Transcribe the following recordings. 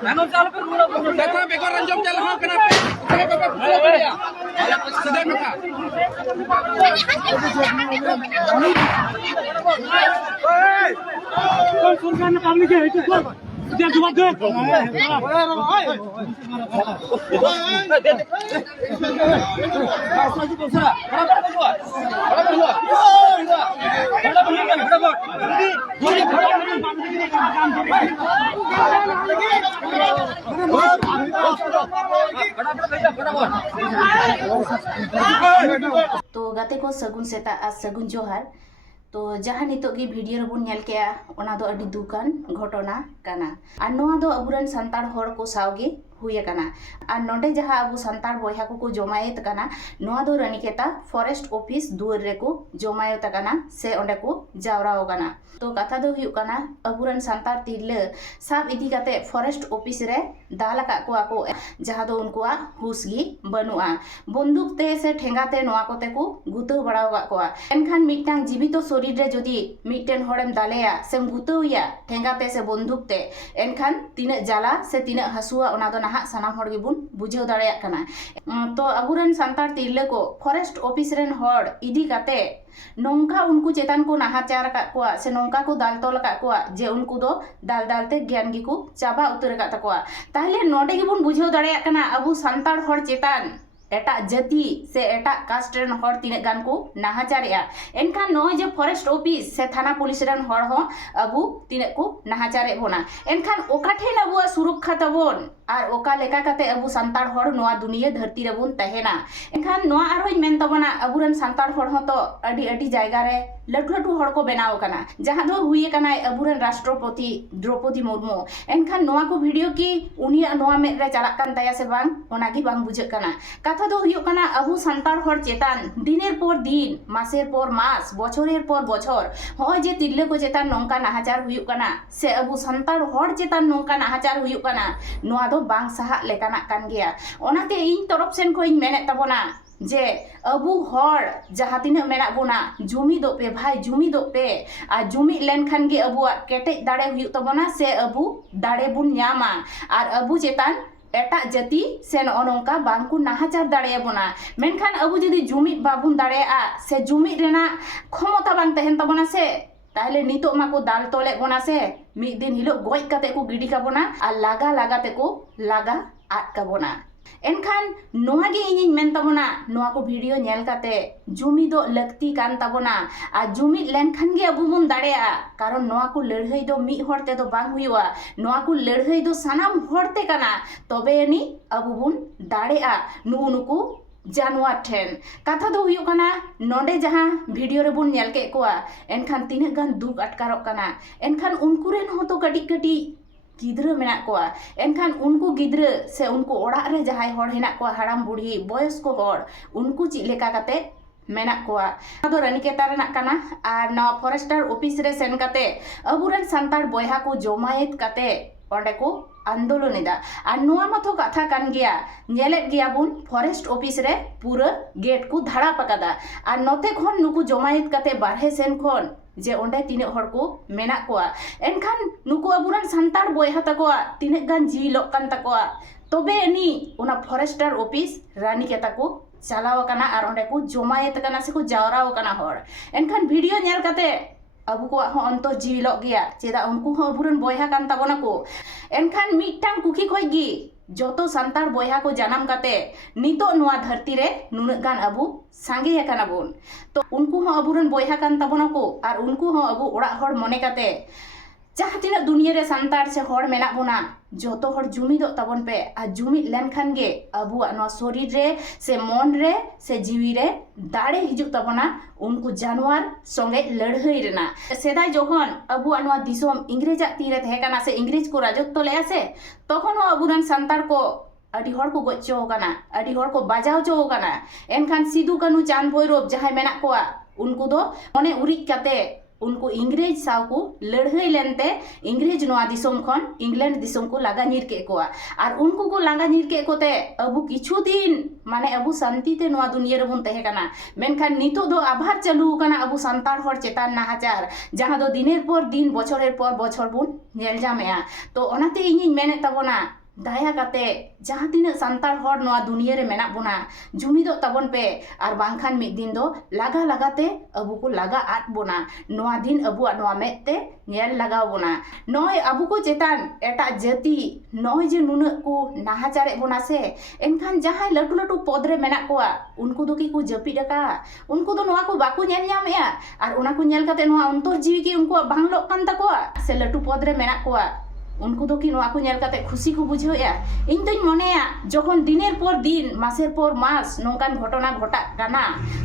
Datang bekor ranjom jalan kenapa? Kenapa ya? Sudah maka. Kau surkan public itu kau. Dia cuma dua. तो गाते को सगुन सेता आ सगुन जोहार तो जहाँ नितोग गी वीडियो रेबुन नेल केया ओना दो अडी दुकान घटना काना आर नोआ दो अबुरन संताड़ हर को सावगे हुए काना आर नोडे जहाँ अबु संताड़ बॉयहा को जमायत काना नोआ दो रानीखेता फॉरेस्ट ऑफिस दुआर रे को जमायत काना से ओंडे को जावराव काना तो कथा दो हुयुग काना अबुरन संताड़ तिरले साब इदी काते फॉरेस्ट ऑफिस रे दाला का को जहाँ दो उनकुआ हुस गी बनुआ बंदूक ते से ठेंगा ते नोआ कोते को गुतो बड़ाव का कोआ एनखान मिटांग जीवित शरीर रे जदि मिटेन हड़ेम दालेया सेम गुतोया ठेंगा ते से बंदूक ते एनखान तिना जाला से तिना हसुआ ओना दो नाहा सनाम हड़ गेबुन बुझाव दाड़ेया काना तो अबुरन संताड़ तिरले को फॉरेस्ट ऑफिस रेन हड़ इदी काते नौका उनको चेतान को नाहाचार का से नौका को दाल तोल का जे उनको दो दाल दालते ज्ञान गी को चाबा उतर का तकोआ ताहले नोडे गिबुन बुझाव दाड़ेया काना अबु संताड़ हड़ चेतान एटा जाति से एटा कास्ट रेन हड़ तिने गान को नाहाचारेया एनखान नय जे फॉरेस्ट ऑफिस से थाना पुलिस रेन हड़ हो अबु तिने को नाहाचारे बोना एनखान ओका ठेन अबुआ सुरक्षा तबोन आर ओका लेका काते अबु संताड़ हड़ नोआ दुनिया धरती रे बोन तहेना एनखान नोआ आरोज मेन तबना अबुरन संताड़ हड़ हो तो अडी अडी जायगा रे लटू लटू हड़ को बनाव काना जहां दो हुए काना अबुरन राष्ट्रपति द्रौपदी मुर्मू एनखान नोआ को वीडियो की उनिया नोआ में रे चला कान ताया से बांग ओनागी बांग बुझे काना कथा दो हुयुग काना अबु संताड़ हड़ चेतान दिनेर पर दिन मासेर पर मास बछरेर पर बछर होय जे तिरले को चेतान नोंका नाहाचार हुयुग काना से अबु संताड़ हड़ चेतान नोंका नाहाचार हुयुग काना नोआ दो बांग सहा लेकाना कान गया ओनाते इन तरफ सेन को इन मेने तबना जे अबु हड़ जहाँ तीना मेना बोना जुमिदो पे भाई जुमिदो पे आ जुमिद लेन खान गे अबुआ केटेज दाड़े हुयुग तबना से अबु दाड़े बुन न्यामा आर अबु चेतान एटा जाति से नोंका बांकु नाहाचार दाड़े बोना मेनखान अबु जदि जुमिद बाबुन दाड़े आ से जुमिद रेना क्षमता बांग तहेन तबना से ताहले नितो मा को दाल तोले बोना से मिद दिन हिलो गोज काते को गिडी का बोना आ लागा लागा ते को लागा आट का बोना एनखान नोआ गे इनिन मेन तबना नोआ को वीडियो नेल काते जुमिदो लक्ति कान तबना आ जुमिद लेन खान गे अबु बुन दाड़ेया कारण नोआ को लड़हई दो मी हड़ते दो बांग हुआ नोआ को लड़हई दो सानाम हड़ते काना तबे एनी अबु बुन दाड़ेया नु नुकु जानवर ठेन कथा दो हुयुग काना नोडे जहाँ वीडियो रे बुन नेल के कोआ एनखान तिने गान दुख अटकारक काना एनखान उनको रेन हो तो कटी कटी गिद्र मेना कोआ एनखान उनको गिद्र से उनको ओड़ा रे जहाय हड़ हेना कोआ हड़ाम बुढ़ी बयस को हड़ उनको ची लेका काते मेना कोआ दो रानीखेता रेना काना आर नवा फॉरेस्टर ऑफिस रे सेन काते अबुरन संताड़ बॉयहा को जमायत काते ओंडे को आंदोलन एदा आर नोआ माथो कथा कान गया नेलेत गया बुन फॉरेस्ट ऑफिस रे पूरा गेट को धाड़ा पकादा आर नोते खन नुकु जमायत काते बारहे सेन खन जे ओंडे तिने हड़ को मेना कोआ एनखान नुकु अबुरन संताड़ बॉयहा तकोआ तिने गान जीलोक कान तकोआ तबे एनी ओना फॉरेस्टर ऑफिस रानीखेता को चलाव काना आर ओंडे को जमायत काना से को जावराव काना हड़ एनखान वीडियो नेल काते अबु को अंतर जीविलोक गया चेदा उनको अबुरन बॉयहा कान ताबोना को एनखान मिटांग कुकी खोय गी जोतो संताड़ बॉयहा को जन्म काते नितो नोआ धरती रे नुनक गान अबु सांगे याकाना बोन तो उनको अबुरन बॉयहा कान ताबोना को आर उनको अबु ओड़ा हड़ मने काते जहाँ तीना दुनिया रे संताड़ से हड़ मेना बोना जोतो हड़ जुमिदो तबन पे आ जुमिद लेन खान गे अबुआ नो शरीर रे से मन रे से जीवी रे दाड़े हिजुग तबना उनको जानवर संगे लड़हई रेना सेदाय जोखन अबुआ नो दिसोम इंग्रेजा तीरे तहेकाना से इंग्रेज को राजत्व लेया से तखन हो अबुरन संताड़ को अडी हड़ को गज चो काना अडी हड़ को बाजाव चो काना एनखान सिदु कानु चांद भैरव जहां मेना कोआ उनको दो मने उरिज काते उनको इंग्रेज साव को लड़ाई लेनते इंग्रेज नोआ दिसोम खन इंग्लैंड दिसोम को लागा नीर के कोआ और उनको को लागा नीर के कोते अबु किछु दिन माने अबु शांति ते नोआ दुनिया रे बन तहे कना मेनखान नितो दो आभार चालू कना अबु संतार हर चेतान नाहाचार जहां दो दिनेर पर दिन बछरेर पर बछर बुन नेल जामेया तो ओनाते इᱧ मेने तबोना दाया काते जहाँ तीना संतार हर नोआ दुनिया रे मेना बोना जुमिदो तबन पे और बांखान मिद दिन दो लागा लगाते अबु को लागा आट बोना नोआ दिन अबुआ नोआ मेते नेल लगाव बोना नय अबु को चेतान एटा जाति नय जे नुन को नाहाचारे बोना से एनखान जहाँ लटू लटू पद रे मेना कोआ उनको दो की को जपी डका उनको दो नोआ को बाकू नेल न्यामेया और उना को नेल काते नोआ अंतर जीवी की उनको बांगलो कान तकोआ से लटू पद रे मेना कोआ उनको दो कि नोआ को नेल काते खुशी को बुझेया इन दोኝ मनेया जखन दिनेर पर दिन मासेर पर मास नोंकान घटना घटा काना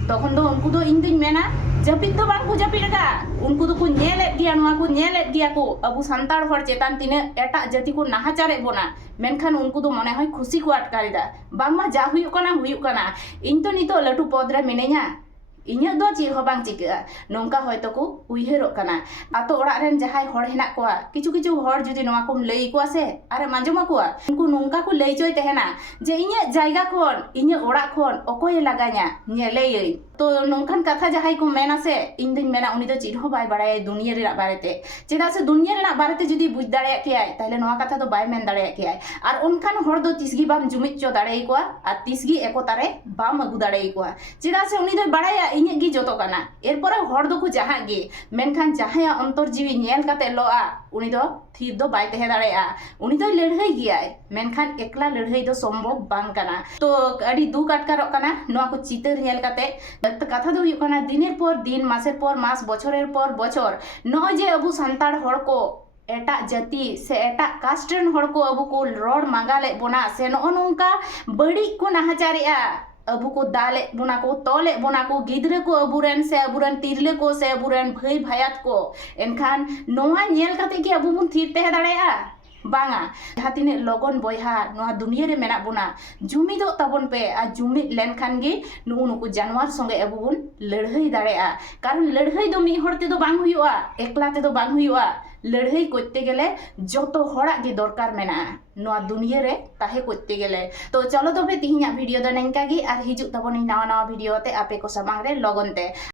तखन दो उनको दो इन दोኝ मेना जपित दो बांग को जपिडका उनको दो को नेलेत गिया नोआ को नेलेत गिया को अबु संतार हर चेतान तिने एटा जाति को नाहाचारे बोना मेनखान उनको दो मने हय खुशी को अटकारिदा बांगमा जा हुयुक काना इन तो नितो लटू पद रे मिनेया इन्या दो ची हो बांग चिका नोंका होयतो को उइहेरो काना आतो ओड़ा रेन जहाय हर हेना कोआ किछु किछु हर जुदि नोआ को लई कोआ से अरे मांजमा कोआ उनको नोंका को लई चोय तहेना जे इन्या जायगा खन इन्या ओड़ा खन ओकोय लगा냐 नेलेय तो नोंखान कथा जहाय को मेना से इन दिन मेना उनी दो चिर हो बाय बाड़ाय दुनिया रे बारेते चेदा से दुनिया रे बारेते जुदि बुझ दाड़े केयाय ताहले नोआ कथा तो बाय मेन दाड़े केयाय और उनखान हर दो तिसगी बाम जुमित चो दाड़े कोआ और तिसगी एकोतारे बाम अगु दाड़े कोआ चेदा से उनी दो बाड़ाया इन्या गी जतो काना एरपरे हर दो को जहां गे मेनखान जहाया अंतर जीवी नेल काते लोआ उनी दो थीर दो बाय तहे दाड़ेया उनी दो लड़ाई गियाय मेनखान एकला लड़ाई दो संभव बांग काना तो अडी दुख अटकारक काना नोआ को चितर नेल काते कथा दो हुयुक काना दिनेर पर दिन मासेर पर मास बछरेर पर बछर नय जे अबु संतार हर को एटा जाति से एटा कास्टन हर को अबु को रोड मांगाले बोना से नो नोंका बड़ी को नाहाचारिया अबु को दाले बोना को तोले बोना को गिद्रे को अबुरेन से अबुरेन तिरले को से अबुरेन भाई भायात को एनखान नोआ नेल काते कि अबु बुन थीर तहे दाड़ेया बांगा जहाँ तीने लगन बयहा नोआ दुनिया रे मेना बोना जुमिदो तबन पे आ जुमिद लेनखान गे नुकु जानवर संगे अबु बुन लड़ाई दाड़ेया कारण लड़ाई दो मी हर ते दो बांग हुयुआ एकला ते दो बांग हुयुआ लड़ाई करते गेले जतो हड़ा गे दरकार मेना नोआ दुनिया रे ताहे करते गेले तो चलो तबे तिहिना वीडियो दो नंका गे आर हिजुक तबन नवा नवा वीडियो ते आपे को सामांग रे लगन ते।